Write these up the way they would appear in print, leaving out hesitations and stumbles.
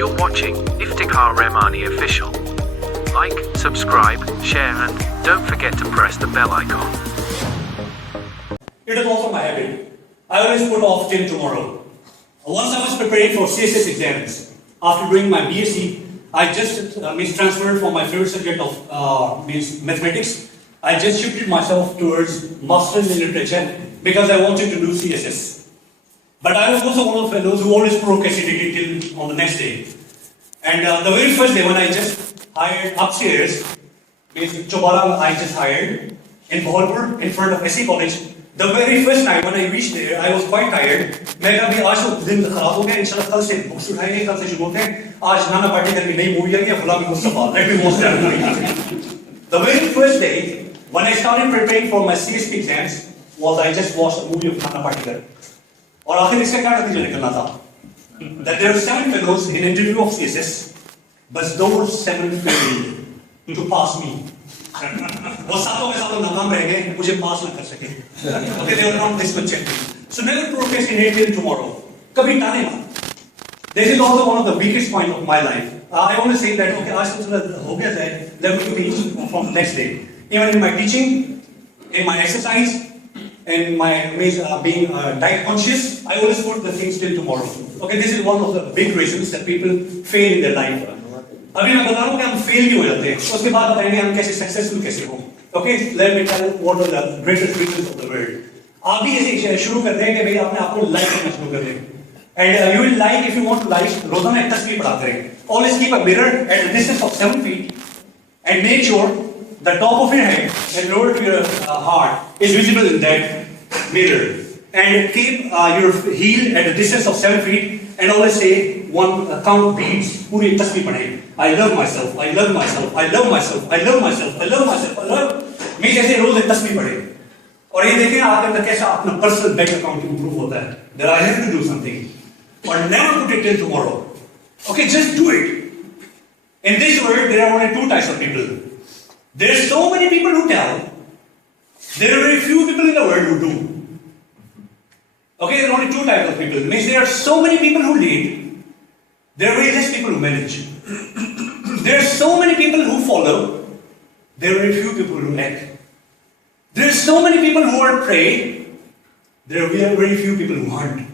You're watching Iftikhar Rehmani Official. Like, subscribe, share and don't forget to press the bell icon. It is also my habit. I always put off till tomorrow. Once I was preparing for CSS exams, after doing my BSc, I just transferred from my favorite subject of mathematics. I just shifted myself towards Masters in Literature because I wanted to do CSS. But I was also one of the fellows who always procrastinated till on the next day. And the very first day when I just hired upstairs, Chobara I just hired in Bhavalpur in front of SC College. The very first night when I reached there, I was quite tired. मैं कहा भी आज तो दिन खराब हो गया, इंशाल्लाह कल से बुक्स उठाएंगे, कल से शुरू होते हैं. आज नाना पाटेकर की नई मूवी आई है, गुलामी Mustafa. Let me watch that. The very first day when I started preparing for my CSP exams was I just watched a movie of Nana Patekar. और आखिर इसका क्या नतीजा निकलना था? That there were 7 fellows in interview of CSS, but those 7 failed to pass me. वो सातों के सातों नाकाम रह गए, मुझे पास न कर सके. Okay, they were not this much active. So never procrastinate till tomorrow. कभी टाले मत. This is also one of the weakest points of my life. I always say that okay, आज तो थोड़ा हो गया है, let me do it from next day. Even in my teaching, in my exercise, in my being diet conscious, I always put the things till tomorrow. Okay, this is one of the big reasons that people fail in their life. अभी मैं बता रहा हूँ कि हम fail भी हो जाते हैं, उसके बाद बताएंगे हम कैसे सक्सेसफुल कैसे हो. Okay, let me tell you what are the greatest reasons of the world. आप भी ऐसे शुरू कर दें कि भाई आपने आपको लाइक करना शुरू कर दें. And you will like if you want to like. रोजाना एक तस्वीर पढ़ाते रहें. Always keep a mirror at a distance of 7 feet and make sure the top of your head and lower to your heart is visible in that mirror. And keep your heel at a distance of 7 feet and always say one count beats. पूरी तस्वीर पढ़ें. I love myself. I love myself. I love myself. I love myself. I love myself. I love. मैं जैसे रोज एक तस्वीर पढ़ें. और ये देखें आपके अंदर कैसा अपना पर्सनल बैंक अकाउंट इंप्रूव होता है. That I have to do something. But never put it till tomorrow. Okay, just do it. In this world, there are only 2 types of people. There are so many people who tell. There are very few people in the world who do. Okay, there are only 2 types of people. It means there are so many people who lead. There are very less people who manage. There are so many people who follow. There are very few people who act. There are so many people who are prey. There are very few people who hunt.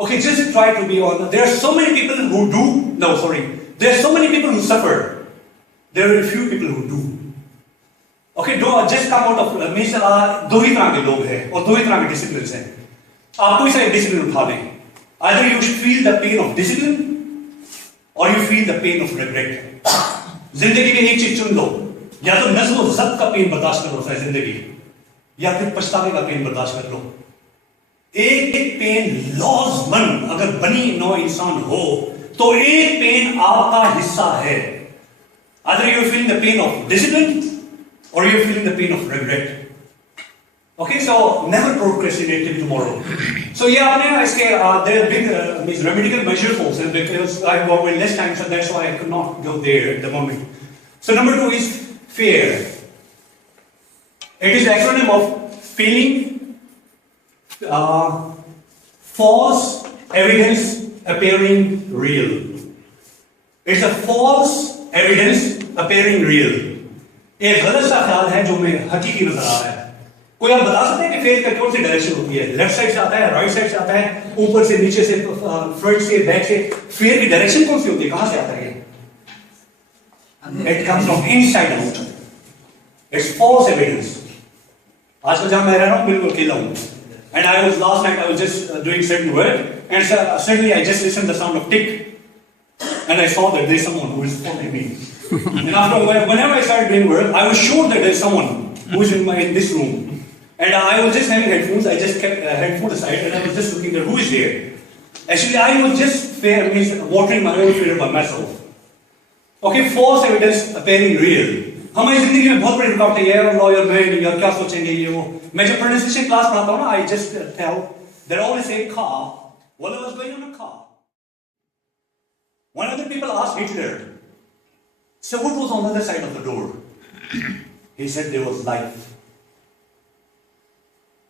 Okay, just try to be honest. There are so many people who do. No, sorry. There are so many people who suffer. There are very few people who do. Okay, just come out of means दो ही तरह के लोग हैं और दो ही तरह के disciplines हैं. आप कोई सा एक discipline उठा लें. Either you feel the pain of discipline or you feel the pain of regret. जिंदगी में एक चीज चुन लो. या तो नज़्म और ज़ब्त का पेन बर्दाश्त करो है जिंदगी, या फिर पछतावे का पेन बर्दाश्त कर लो. एक एक पेन लाजमन अगर बनी नौ इंसान हो तो एक पेन आपका हिस्सा है. Either you are feeling the pain of discipline or you are feeling the pain of regret. Okay, so never procrastinate till tomorrow. So yeah, आपने इसके there are big remedial measures also because I have very less time, so that's why I could not go there at the moment. So number 2 is fear. It is the acronym of feeling, false evidence appearing real. It's a false evidence appearing real. एक गलत सा ख्याल है जो में हकीकी नजर आ रहा है. कोई आप बता सकते हैं कि फेयर का कौन सी डायरेक्शन होती है? लेफ्ट साइड से आता है, राइट साइड से आता है, ऊपर से, नीचे से, फ्रंट से, बैक से? फेयर की डायरेक्शन कौन सी होती है? कहां से आता है? It comes from inside out. It's false evidence. आजकल जहां मैं रह रहा हूं बिल्कुल अकेला हूं. And I was last night I was just doing certain work and suddenly I just listened the sound of tick and I saw that there's someone who is following me. And after whenever I started doing work, I was sure that there's someone who is in this room. And I was just having headphones. I just kept headphones aside and I was just looking at who is there. Actually, I was just watering my own fear by myself. Okay, false evidence appearing real. हमारी जिंदगी में बहुत बड़ी रुकावटें हैं और lawyer में यार क्या सोचेंगे ये वो. मैं जब प्रोनाउंसिएशन क्लास पढ़ाता हूँ ना, I just tell they always say car. Well, I was going on a car. When other people asked Hitler, so what was on the other side of the door? He said there was life.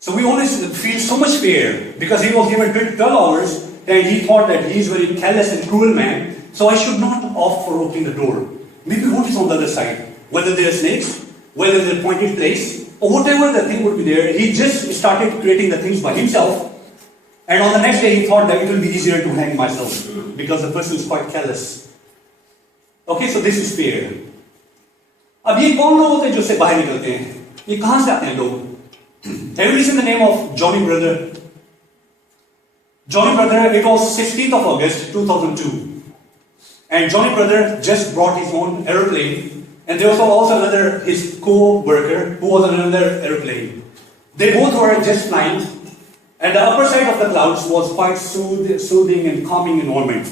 So we always feel so much fear because he was given 12 hours and he thought that he is a very callous and cruel man So I should not opt for opening the door. Maybe what is on the other side? Whether there are snakes, whether there are pointed place, or whatever the thing would be there, he just started creating the things by himself. And on the next day he thought that it will be easier to hang myself because the person is quite careless. Okay, so this is fear. अब ये कौन लोग होते हैं जो से बाहर निकलते हैं? ये कहाँ से आते हैं लोग? Have you listened the name of Johnny Brother? Johnny Brother, it was 16th of August 2002. And Johnny Brother just brought his own aeroplane. And there was also another, his co-worker, who was on another aeroplane. They both were just flying. And the upper side of the clouds was quite soothing and calming environment.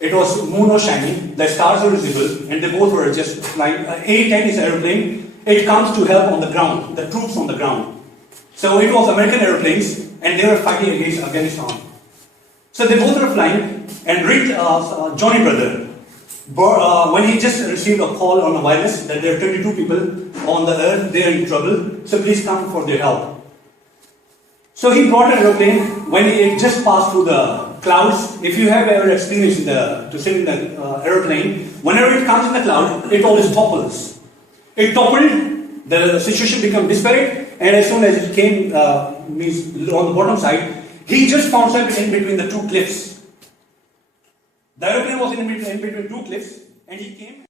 It was moon was shining, the stars were visible, and they both were just flying. A-10 is aeroplane. It comes to help on the ground, the troops on the ground. So it was American airplanes, and they were fighting against Afghanistan. So they both were flying, and Johnny Brother, when he just received a call on a wireless that there are 22 people on the earth, they are in trouble, so please come for their help. So he brought an aeroplane. When it just passed through the clouds, if you have ever experienced to sit in the aeroplane, whenever it comes in the cloud, it always topples. It toppled, the situation became disparate, and as soon as it came means on the bottom side, he just found himself in between the two cliffs. The aeroplane was in between two cliffs, and he came.